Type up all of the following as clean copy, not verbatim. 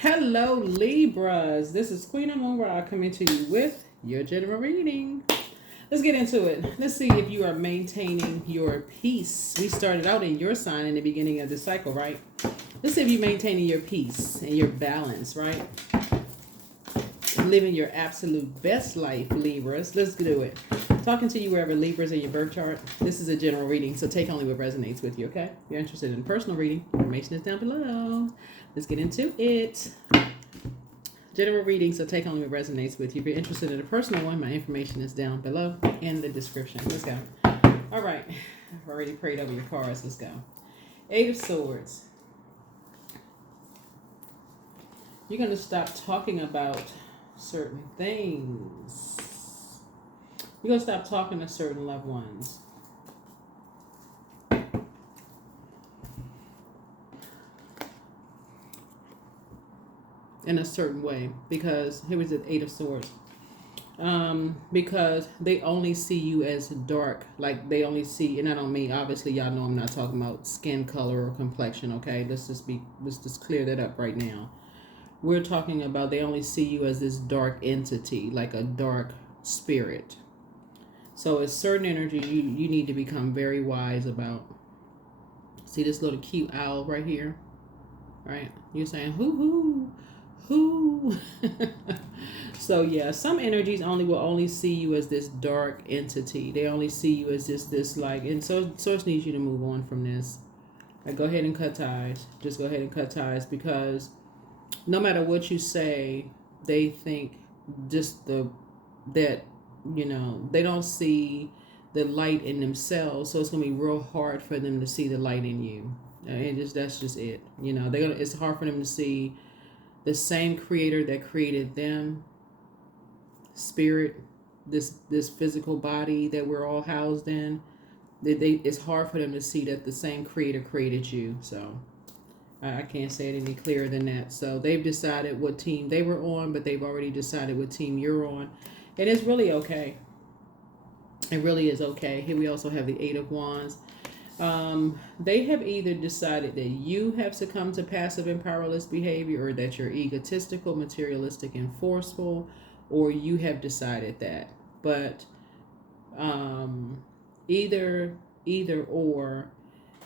Hello, Libras. This is Queen Amun Ra coming to you with your general reading. Let's get into it. Let's see if you are maintaining your peace. We started out in your sign in the beginning of the cycle, right? Let's see if you're maintaining your peace and your balance, right? Living your absolute best life, Libras. Let's do it. Talking to you wherever Libras in your birth chart. This is a general reading, so take only what resonates with you, okay? If you're interested in personal reading, information is down below. Let's get into it. General reading, so take only what resonates with you. If you're interested in a personal one, my information is down below in the description. Let's go. All right. I've already prayed over your cards. Let's go. Eight of Swords. You're going to stop talking about certain things. You're going to stop talking to certain loved ones. In a certain way, because here was the Eight of Swords. Because they only see you as dark, like they only see, and I don't mean, obviously y'all know I'm not talking about skin color or complexion, okay? Let's just clear that up right now. We're talking about they only see you as this dark entity, like a dark spirit. So it's certain energy you need to become very wise about. See this little cute owl right here, right? You're saying who. So yeah, some energies will only see you as this dark entity. They only see you as this like, and so source needs you to move on from this. Like, go ahead and cut ties. Just go ahead and cut ties, because no matter what you say, they think just that they don't see the light in themselves. So it's gonna be real hard for them to see the light in you. And that's just it. It's hard for them to see the same creator that created them, spirit, this physical body that we're all housed in. It's hard for them to see that the same creator created you. So I can't say it any clearer than that. So they've decided what team they were on, but they've already decided what team you're on. And it's really okay. It really is okay. Here we also have the Eight of Wands. They have either decided that you have succumbed to passive and powerless behavior, or that you're egotistical, materialistic, and forceful, or you have decided that. But either or,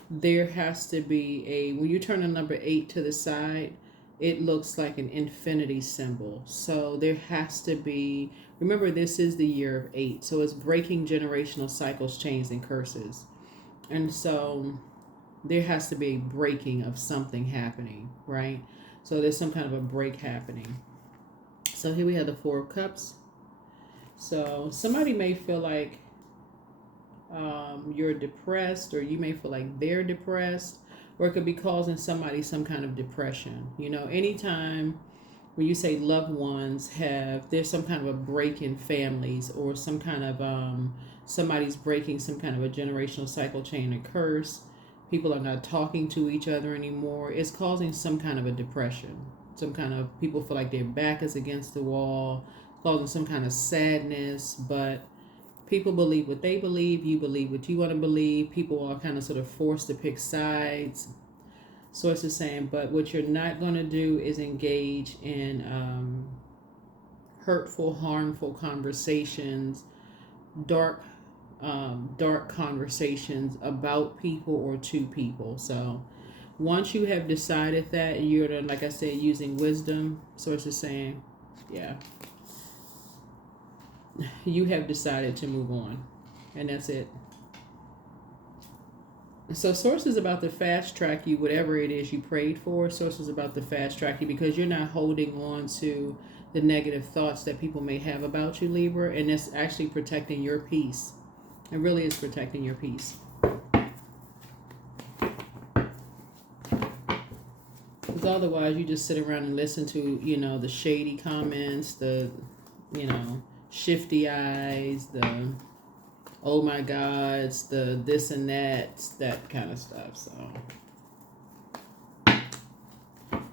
there has to be when you turn the number 8 to the side, it looks like an infinity symbol. So there has to be, remember, this is the year of 8, so it's breaking generational cycles, chains, and curses. And so there has to be a breaking of something happening, right? So there's some kind of a break happening. So here we have the Four of Cups. So somebody may feel like you're depressed, or you may feel like they're depressed, or it could be causing somebody some kind of depression. Anytime when you say loved ones there's some kind of a break in families, or some kind of somebody's breaking some kind of a generational cycle, chain, or curse. People are not talking to each other anymore. It's causing some kind of a depression. Some kind of, people feel like their back is against the wall, causing some kind of sadness. But people believe what they believe. You believe what you want to believe. People are kind of sort of forced to pick sides. Source is saying, but what you're not going to do is engage in hurtful, harmful conversations, dark conversations about people or to people. So once you have decided that, you're, like I said, using wisdom. Source is saying, yeah, you have decided to move on, and that's it. So Source is about to fast track you, whatever it is you prayed for. Source is about to fast track you, because you're not holding on to the negative thoughts that people may have about you, Libra, and it's actually protecting your peace. It really is protecting your peace. Because otherwise you just sit around and listen to, the shady comments, the, shifty eyes, the oh my gods, the this and that kind of stuff. So,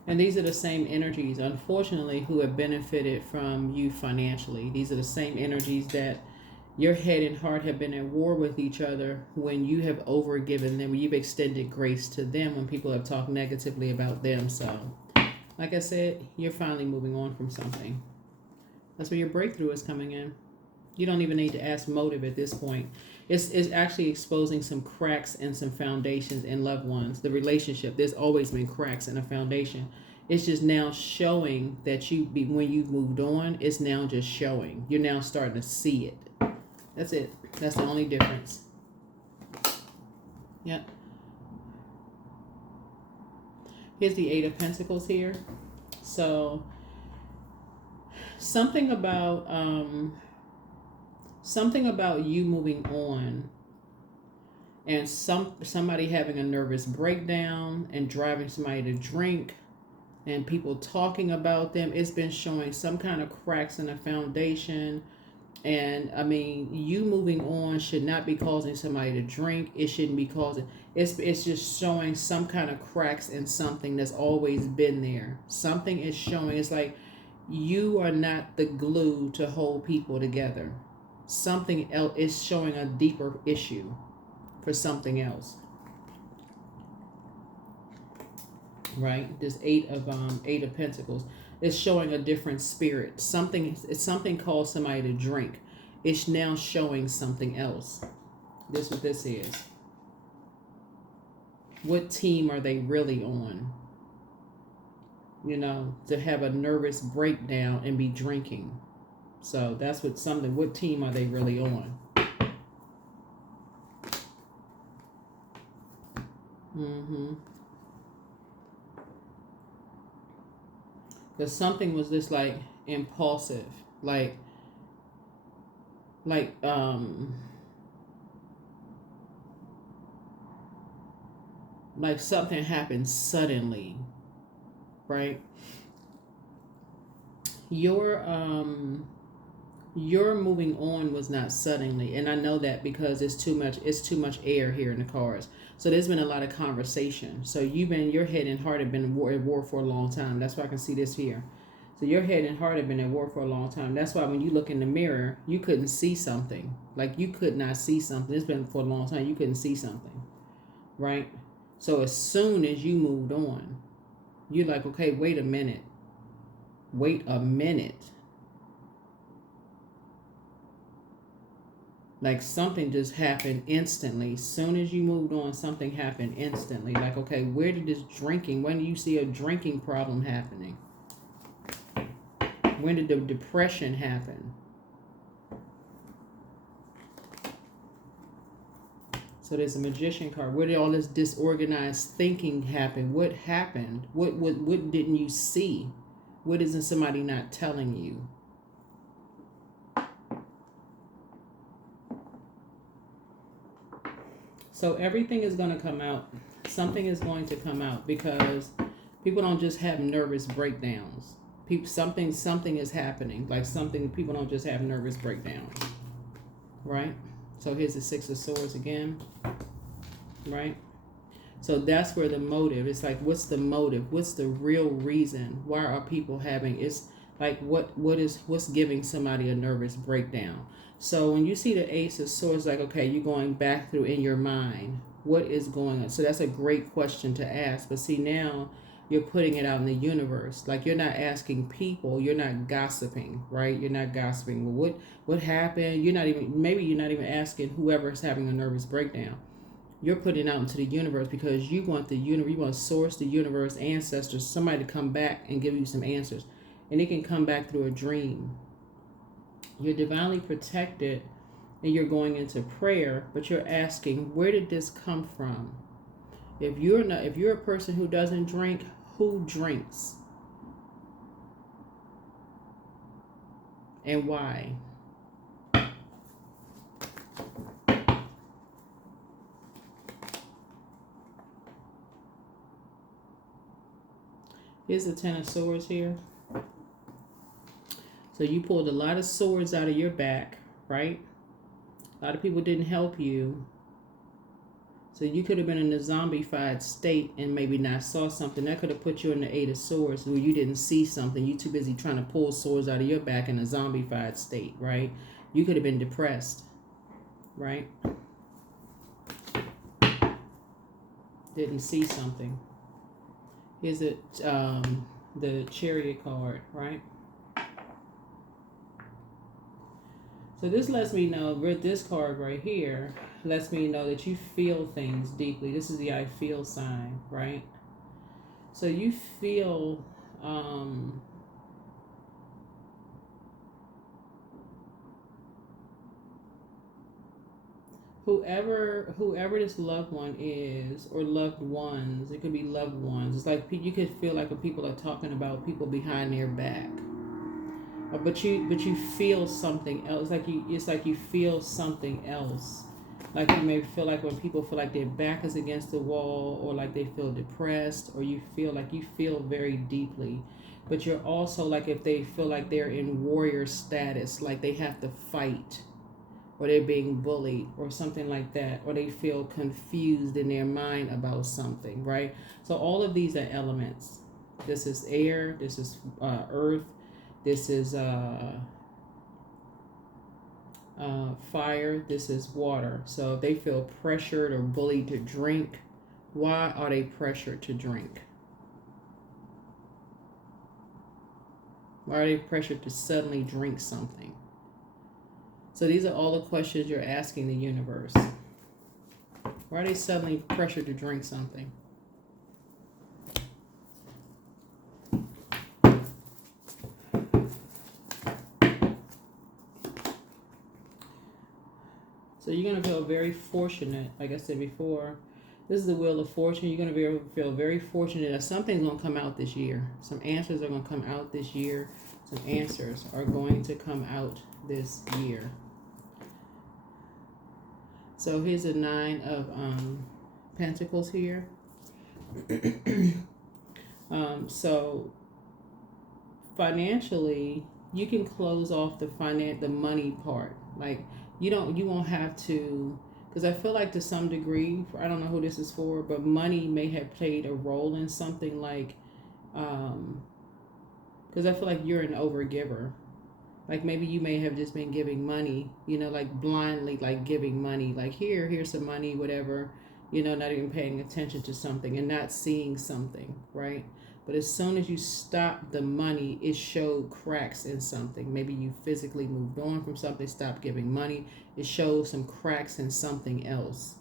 and these are the same energies, unfortunately, who have benefited from you financially. These are the same energies that your head and heart have been at war with each other when you have overgiven them, when you've extended grace to them, when people have talked negatively about them. So Like I said, you're finally moving on from something. That's where your breakthrough is coming in. You don't even need to ask motive at this point. It's actually exposing some cracks and some foundations in loved ones. The relationship, there's always been cracks in a foundation. It's just now showing that when you've moved on, it's now just showing. You're now starting to see it. That's it. That's the only difference. Yep. Here's the Eight of Pentacles here. So something about you moving on and somebody having a nervous breakdown and driving somebody to drink and people talking about them. It's been showing some kind of cracks in the foundation. And I mean, you moving on should not be causing somebody to drink. It shouldn't be causing. It's just showing some kind of cracks in something that's always been there. Something is showing. It's like you are not the glue to hold people together. Something else is showing a deeper issue for something else. Right? This Eight of Pentacles. It's showing a different spirit. Something caused somebody to drink. It's now showing something else. This is what this is. What team are they really on? You know, to have a nervous breakdown and be drinking. So that's what team are they really on? Because something was just like impulsive, like something happened suddenly, right? Your moving on was not suddenly, and I know that because it's too much air here in the cards. So there's been a lot of conversation. So your head and heart have been at war for a long time. That's why I can see this here. So your head and heart have been at war for a long time. That's why when you look in the mirror, you couldn't see something. Like you could not see something. It's been for a long time. You couldn't see something, right? So as soon as you moved on, you're like, okay, wait a minute. Like something just happened instantly. Soon as you moved on, something happened instantly. Like, okay, where did this drinking, when do you see a drinking problem happening? When did the depression happen? So there's a Magician card. Where did all this disorganized thinking happen? What happened? What didn't you see? What isn't somebody not telling you? So everything is going to come out. Something is going to come out because people don't just have nervous breakdowns. Something is happening. Like people don't just have nervous breakdowns. Right? So here's the Six of Swords again. Right? So that's where the motive, it's like, what's the motive? What's the real reason? Why are people having, it's like, what's giving somebody a nervous breakdown? So when you see the Ace of Swords, like, okay, you're going back through in your mind, what is going on? So that's a great question to ask. But see, now you're putting it out in the universe. Like, you're not asking people, you're not gossiping, right? You're not gossiping. Well, what happened? Maybe you're not even asking whoever's having a nervous breakdown. You're putting it out into the universe because you want you want to source, the universe, ancestors, somebody to come back and give you some answers. And it can come back through a dream. You're divinely protected and you're going into prayer, but you're asking, where did this come from? If you're a person who doesn't drink, who drinks? And why? Here's the Ten of Swords here. So you pulled a lot of swords out of your back, right? A lot of people didn't help you. So you could have been in a zombified state and maybe not saw something. That could have put you in the Eight of Swords where you didn't see something. You're too busy trying to pull swords out of your back in a zombified state, right? You could have been depressed, right? Didn't see something. Here's it. the Chariot card, right? So this lets me know, with this card right here, lets me know that you feel things deeply. This is the I feel sign, right? So you feel whoever this loved one is, or loved ones, it could be loved ones. It's like you could feel like when people are talking about people behind their back. But you feel something else. It's like you feel something else. Like you may feel like when people feel like their back is against the wall, or like they feel depressed, or you feel very deeply. But you're also like, if they feel like they're in warrior status, like they have to fight, or they're being bullied, or something like that, or they feel confused in their mind about something, right? So all of these are elements. This is air, this is earth, this is fire, this is water. So if they feel pressured or bullied to drink, why are they pressured to drink? Why are they pressured to suddenly drink something? So these are all the questions you're asking the universe. Why are they suddenly pressured to drink something? So you're going to feel very fortunate. Like I said before, this is the Wheel of Fortune. You're going to feel very fortunate that something's going to come out this year. Some answers are going to come out this year. Some answers are going to come out this year. So here's a 9 of Pentacles here. So financially, you can close off the money part. Like you won't have to, because I feel like to some degree, I don't know who this is for, but money may have played a role in something, like because I feel like you're an overgiver. Like maybe you may have just been giving money, like blindly, like giving money, like here's some money, whatever, not even paying attention to something and not seeing something, right? But as soon as you stop the money, it showed cracks in something. Maybe you physically moved on from something, stopped giving money. It shows some cracks in something else.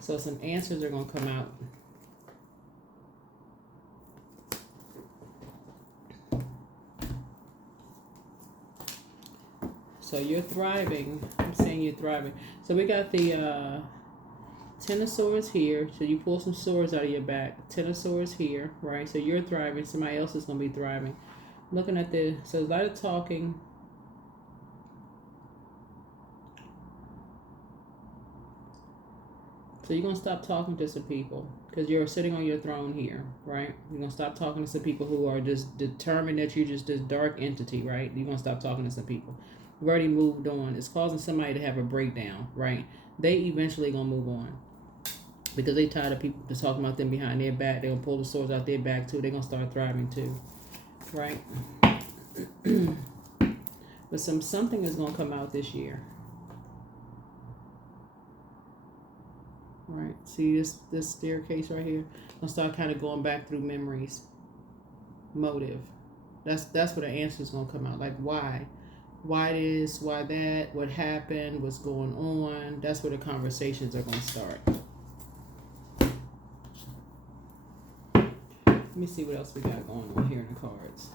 So some answers are going to come out. So you're thriving. I'm saying you're thriving. So we got the 10 of Swords here. So you pull some swords out of your back. 10 of Swords here, right? So you're thriving. Somebody else is going to be thriving. Looking at this. So a lot of talking. So you're going to stop talking to some people because you're sitting on your throne here, right? You're going to stop talking to some people who are just determined that you're just this dark entity, right? You're going to stop talking to some people. You've already moved on. It's causing somebody to have a breakdown, right? They eventually going to move on because they tired of people just talking about them behind their back. They're going to pull the swords out their back too. They're going to start thriving too, right? But something is going to come out this year. Right, see this staircase right here? I'll start kind of going back through memories. Motive. That's where the answer is going to come out. Like why this, why that, what happened, what's going on. That's where the conversations are going to start. Let me see what else we got going on here in the cards.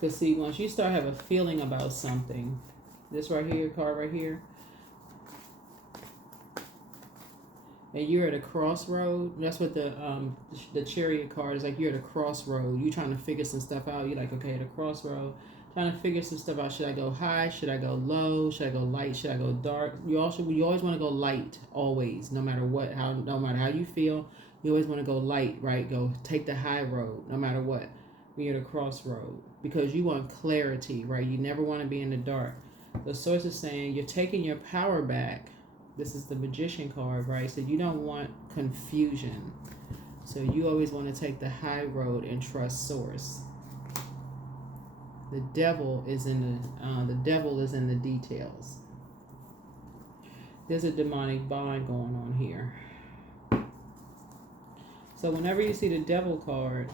Because see, once you start having a feeling about something, this right here, card right here, and you're at a crossroad. That's what the Chariot card is like. You're at a crossroad. You're trying to figure some stuff out. You're like, okay, at a crossroad, trying to figure some stuff out. Should I go high? Should I go low? Should I go light? Should I go dark? You always want to go light, always, no matter what, no matter how you feel. You always want to go light, right? Go take the high road, no matter what. When you're at a crossroad, because you want clarity, right? You never want to be in the dark. The source is saying you're taking your power back. This is the Magician card, right? So you don't want confusion. So you always want to take the high road and trust source. The devil is in the details. There's a demonic bond going on here. So whenever you see the devil card,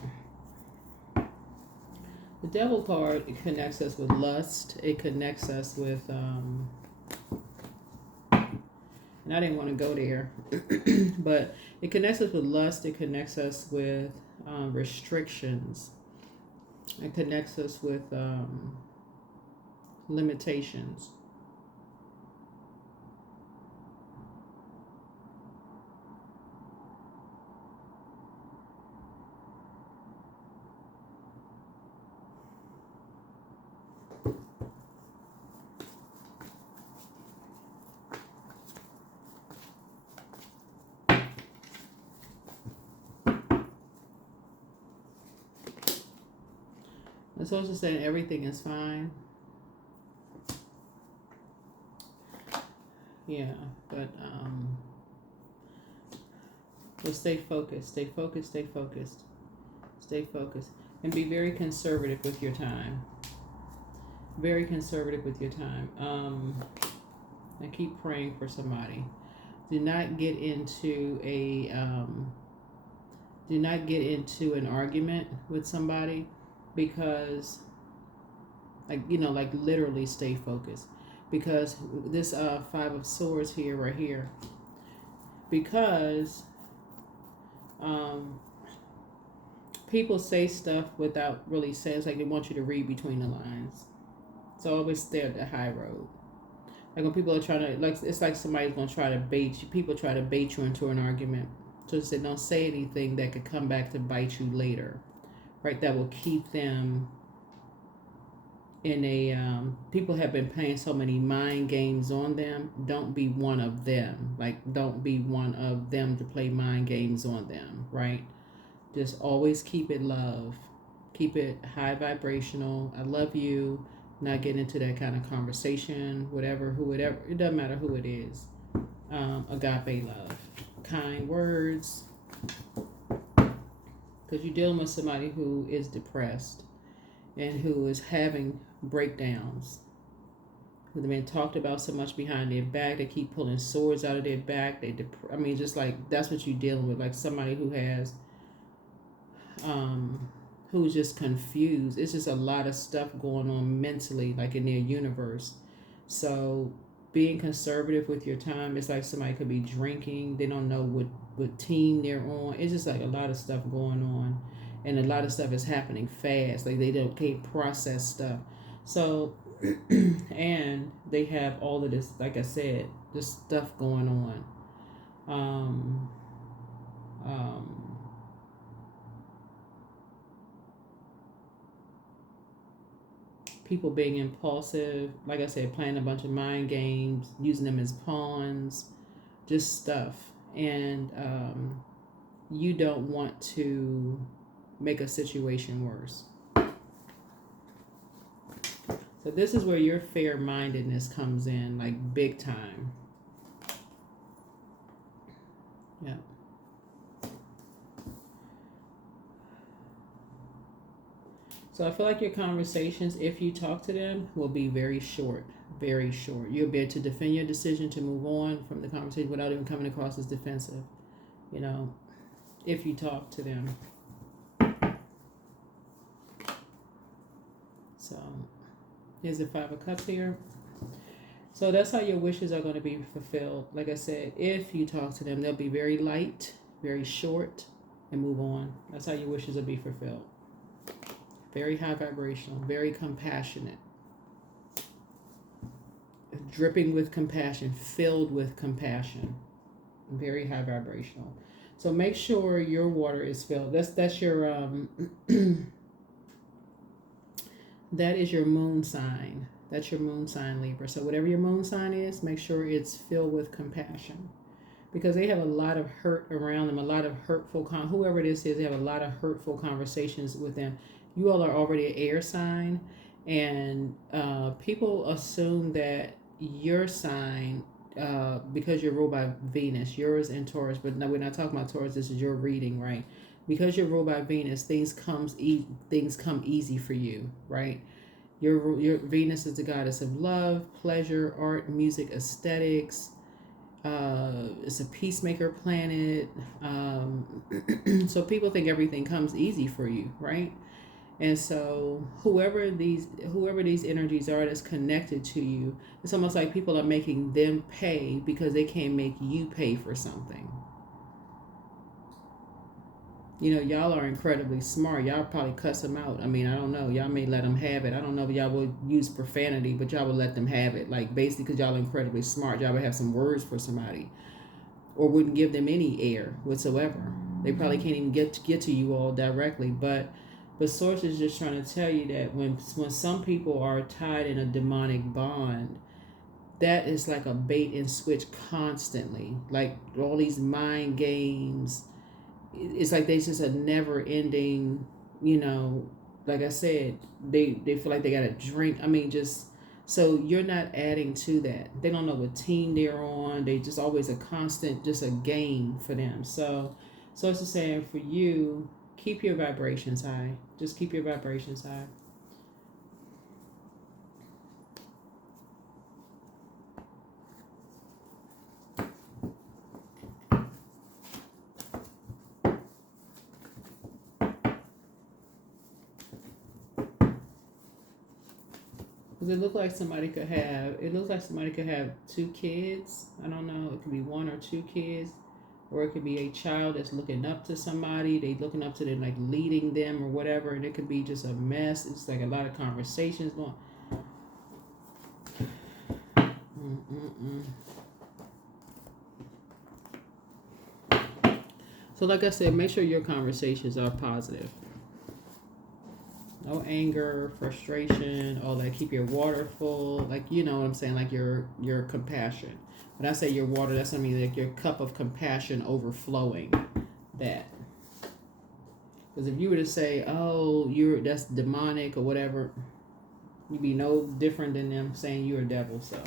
it connects us with lust. It connects us with, and I didn't want to go there, but it connects us with lust. It connects us with restrictions. It connects us with limitations. It's also saying everything is fine. Yeah, but stay focused, stay focused, stay focused, stay focused, and be very conservative with your time. Very conservative with your time. And keep praying for somebody. Do not get into an argument with somebody, because like literally stay focused, because this 5 of Swords here, right here, because people say stuff without really saying. It's like they want you to read between the lines. So always stay at the high road. Like when people are trying to, like, it's like somebody's gonna try to bait you. People try to bait you into an argument. So they don't say anything that could come back to bite you later, right? That will keep them in a. People have been playing so many mind games on them. Don't be one of them. Like, don't be one of them to play mind games on them, right? Just always keep it love. Keep it high vibrational. I love you. Not get into that kind of conversation, whatever, it doesn't matter who it is. Agape love, kind words, because you're dealing with somebody who is depressed and who is having breakdowns, who've been talked about so much behind their back. They keep pulling swords out of their back. Just like, that's what you're dealing with, like somebody who has who's just confused. It's just a lot of stuff going on mentally, like in their universe. So being conservative with your time, it's like somebody could be drinking. They don't know what team they're on. It's just like a lot of stuff going on. And a lot of stuff is happening fast. Like they can't process stuff. So, and they have all of this, like I said, this stuff going on. People being impulsive, like I said, playing a bunch of mind games, using them as pawns, just stuff. And you don't want to make a situation worse. So this is where your fair-mindedness comes in, like big time. Yeah. So I feel like your conversations, if you talk to them, will be very short, very short. You'll be able to defend your decision to move on from the conversation without even coming across as defensive, if you talk to them. So here's the 5 of Cups here. So that's how your wishes are going to be fulfilled. Like I said, if you talk to them, they'll be very light, very short, and move on. That's how your wishes will be fulfilled. Very high vibrational, very compassionate, dripping with compassion, filled with compassion, very high vibrational. So make sure your water is filled. That's your that is your moon sign. That's your moon sign, Libra. So whatever your moon sign is, make sure it's filled with compassion, because they have a lot of hurt around them, a lot of hurtful whoever this is, they have a lot of hurtful conversations with them. You all are already an air sign, and people assume that your sign, because you're ruled by Venus, yours and Taurus, but no, we're not talking about Taurus, this is your reading, right? Because you're ruled by Venus, things come easy for you, right? Your Venus is the goddess of love, pleasure, art, music, aesthetics, It's a peacemaker planet. So people think everything comes easy for you, right? And so whoever these energies are that's connected to you, it's almost like people are making them pay because they can't make you pay for something. You know, y'all are incredibly smart. Y'all probably cuss them out. I mean, I don't know. Y'all may let them have it. I don't know if y'all would use profanity, but y'all would let them have it. Like, basically, because y'all are incredibly smart. Y'all would have some words for somebody or wouldn't give them any air whatsoever. They probably can't even get to you all directly. But Source is just trying to tell you that when some people are tied in a demonic bond, that is like a bait and switch constantly. Like all these mind games, it's like they just a never ending, like I said, they feel like they got to drink. I mean, just so you're not adding to that. They don't know what team they're on. They just always a constant, just a game for them. So it's just saying for you, keep your vibrations high. Just keep your vibrations high. Because it looks like somebody could have two kids. I don't know. It could be one or two kids, or it could be a child that's looking up to somebody. They looking up to them, like leading them or whatever, and it could be just a mess. It's like a lot of conversations going. So, like I said, make sure your conversations are positive. No anger, frustration, all that. Keep your water full. Like, you know what I'm saying? Like your compassion. When I say your water, that's what I mean, like your cup of compassion overflowing. That. Because if you were to say, oh, that's demonic or whatever, you'd be no different than them saying you're a devil. So,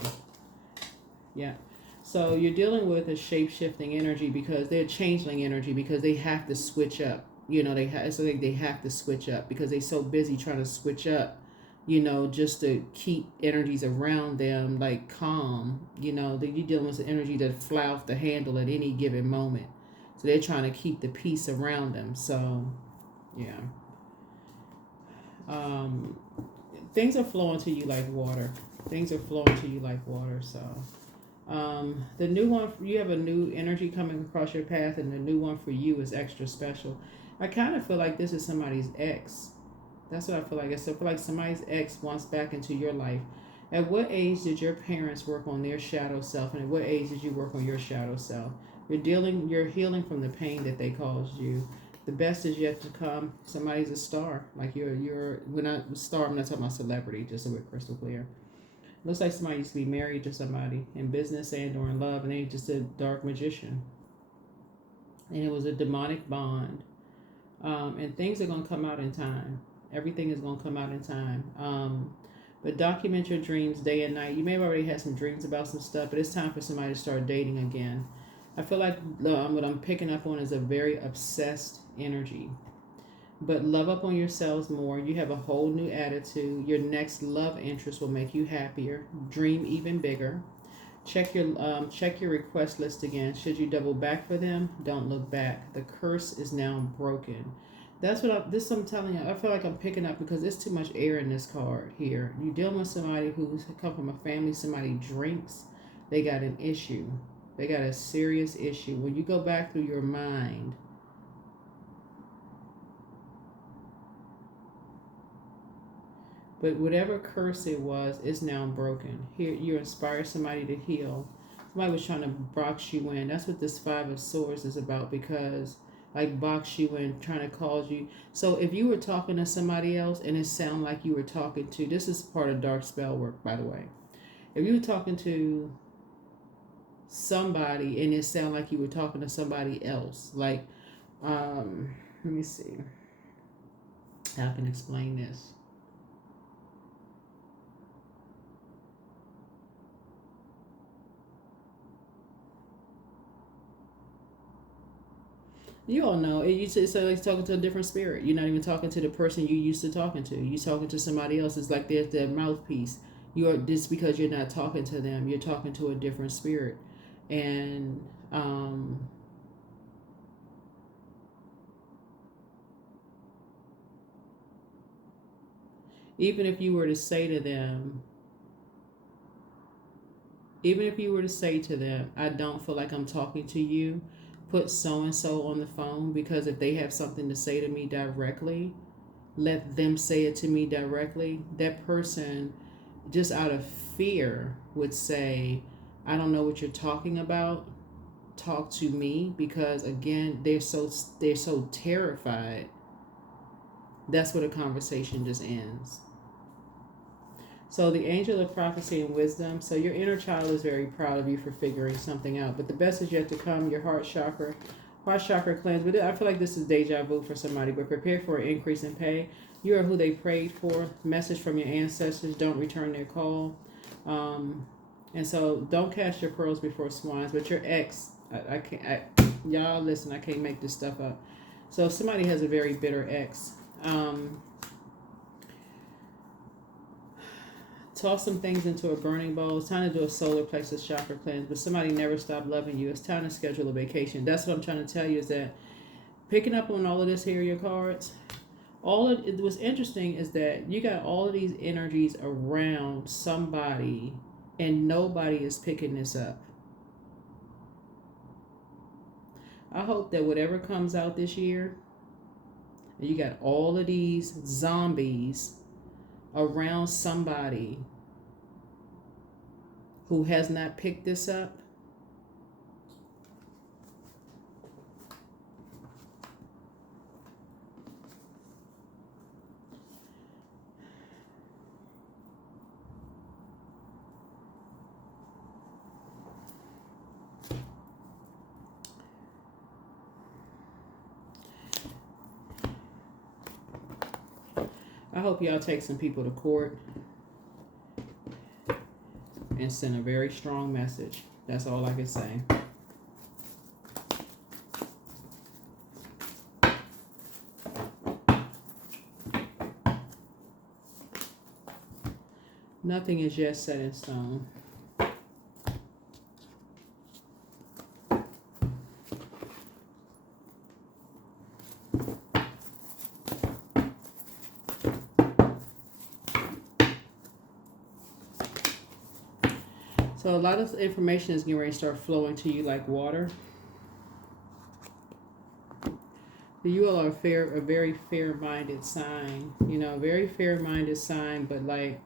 yeah. So you're dealing with a shape-shifting energy because they're changeling energy because they have to switch up. You know, it's like they have to switch up because they're so busy trying to switch up, just to keep energies around them like calm. You're dealing with an energy that fly off the handle at any given moment. So they're trying to keep the peace around them. So, yeah. Things are flowing to you like water. So. The new one, you have a new energy coming across your path, and the new one for you is extra special. I kind of feel like this is somebody's ex. That's what I feel like. I feel like somebody's ex wants back into your life. At what age did your parents work on their shadow self, and at what age did you work on your shadow self? You're healing from the pain that they caused you. The best is yet to come. Somebody's a star. Like when I star, I'm not talking about celebrity, just so we're crystal clear. Looks like somebody used to be married to somebody in business and or in love, and they just a dark magician. And it was a demonic bond. And things are going to come out in time. Everything is going to come out in time. But document your dreams day and night. You may have already had some dreams about some stuff, but it's time for somebody to start dating again. I feel like what I'm picking up on is a very obsessed energy. But love up on yourselves more. You have a whole new attitude. Your next love interest will make you happier. Dream even bigger. Check your request list again. Should you double back for them, don't look back. The curse is now broken. That's what I'm telling you. I feel like I'm picking up because there's too much air in this card here. You're dealing with somebody who's come from a family. Somebody drinks. They got an issue. They got a serious issue. When you go back through your mind. But whatever curse it was, is now broken. Here, you inspire somebody to heal. Somebody was trying to box you in. That's what this Five of Swords is about, because like box you in, trying to cause you. So if you were talking to somebody else and it sounded like you were talking to, this is part of dark spell work, by the way. If you were talking to somebody and it sounded like you were talking to somebody else, like, let me see how I can explain this. You all know it. So like talking to a different spirit. You're not even talking to the person you used to talking to. You're talking to somebody else. It's like their mouthpiece. You're just because you're not talking to them. You're talking to a different spirit, And even if you were to say to them, I don't feel like I'm talking to you, put so and so on the phone, because if they have something to say to me directly, let them say it to me directly. That person, just out of fear, would say, I don't know what you're talking about. Talk to me, because again, they're so terrified. That's where the conversation just ends. So the angel of prophecy and wisdom. So your inner child is very proud of you for figuring something out. But the best is yet to come. Your heart chakra cleanse. But I feel like this is deja vu for somebody. But prepare for an increase in pay. You are who they prayed for. Message from your ancestors. Don't return their call. And so don't cast your pearls before swines. But your ex, I can't. Y'all listen. I can't make this stuff up. So if somebody has a very bitter ex, toss some things into a burning bowl. It's time to do a solar plexus chakra cleanse. But somebody never stopped loving you. It's time to schedule a vacation. That's what I'm trying to tell you, is that picking up on all of this here, your cards, what's interesting is that you got all of these energies around somebody and nobody is picking this up. I hope that whatever comes out this year, and you got all of these zombies around somebody who has not picked this up, I hope y'all take some people to court and send a very strong message. That's all I can say. Nothing is yet set in stone. So a lot of information is getting ready to start flowing to you like water. You all are a very fair-minded sign. You know, very fair-minded sign, but like,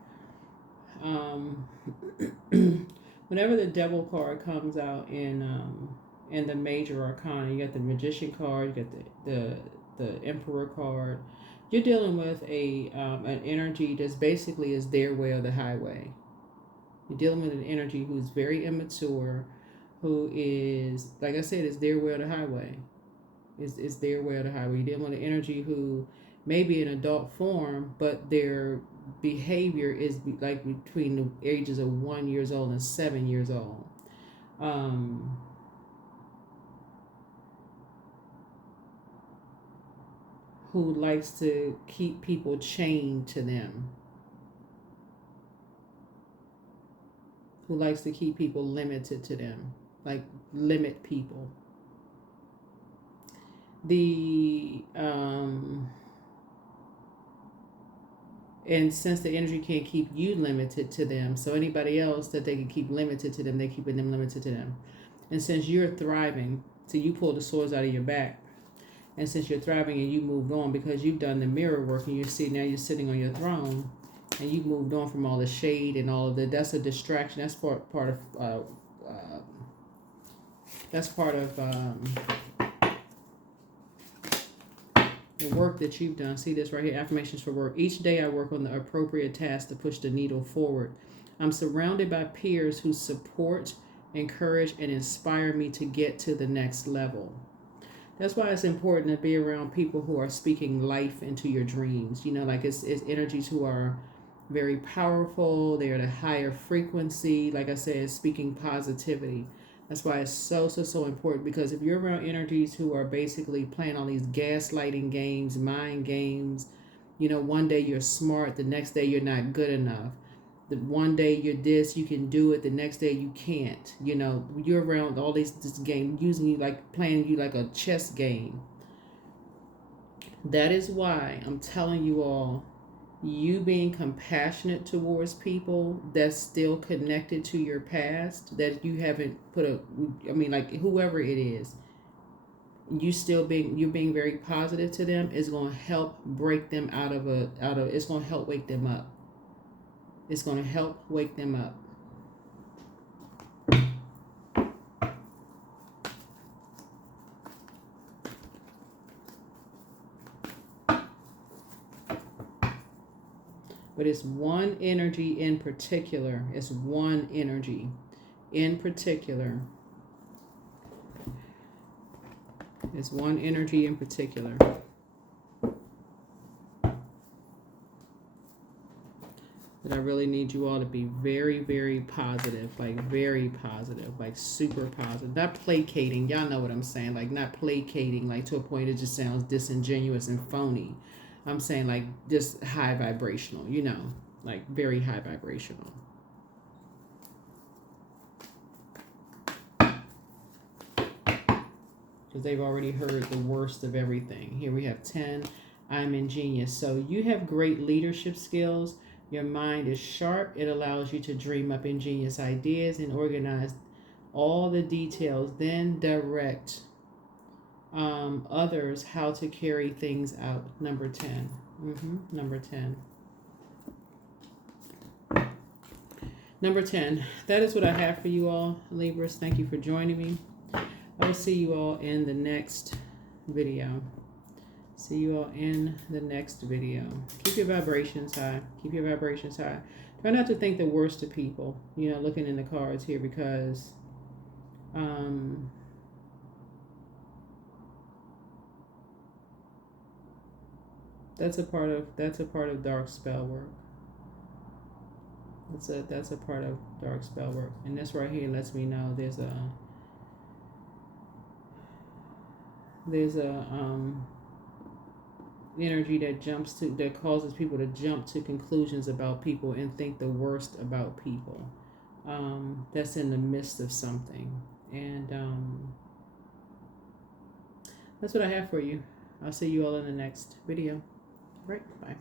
whenever the devil card comes out in the major arcana, you got the magician card, you got the emperor card. You're dealing with an energy that's basically is their way or the highway. You're dealing with an energy who's very immature, who is, like I said, is their way or the highway. Is their way or the highway. You're dealing with an energy who may be in adult form, but their behavior is like between the ages of 1 year old and 7 years old. Who likes to keep people chained to them. Who likes to keep people limited to them. Like limit people. And since the energy can't keep you limited to them, so anybody else that they can keep limited to them, they're keeping them limited to them. And since you're thriving, so you pull the swords out of your back, and since you're thriving and you moved on because you've done the mirror work and you see now you're sitting on your throne and you've moved on from all the shade and all of that, that's a distraction. That's part of the work that you've done. See this right here, affirmations for work. Each day I work on the appropriate task to push the needle forward. I'm surrounded by peers who support, encourage, and inspire me to get to the next level. That's why it's important to be around people who are speaking life into your dreams. You know, like it's energies who are very powerful. They're at a higher frequency. Like I said, speaking positivity. That's why it's so important, because if you're around energies who are basically playing all these gaslighting games, mind games, you know, one day you're smart, the next day you're not good enough. The one day you're this, you can do it. The next day you can't. You know, you're around all this game, using you like playing you like a chess game. That is why I'm telling you all, you being compassionate towards people that's still connected to your past, that you haven't put a, I mean, like whoever it is, you're being very positive to them is going to help break them out of it's going to help wake them up. It's going to help wake them up. But it's one energy in particular. It's one energy in particular. It's one energy in particular. But I really need you all to be very, very positive. Like very positive. Like super positive. Not placating. Y'all know what I'm saying. Like not placating. Like to a point it just sounds disingenuous and phony. I'm saying like just high vibrational, you know, like very high vibrational. Because they've already heard the worst of everything. Here we have 10, I'm ingenious. So you have great leadership skills. Your mind is sharp. It allows you to dream up ingenious ideas and organize all the details, then direct others how to carry things out. Number 10. Number 10. Number 10. That is what I have for you all, Libras. Thank you for joining me. I will see you all in the next video. See you all in the next video. Keep your vibrations high. Keep your vibrations high. Try not to think the worst of people, you know, looking in the cards here, because that's a part of dark spell work. That's a part of dark spell work. And this right here lets me know there's a energy that causes people to jump to conclusions about people and think the worst about people. That's in the midst of something. And that's what I have for you. I'll see you all in the next video. Right, bye.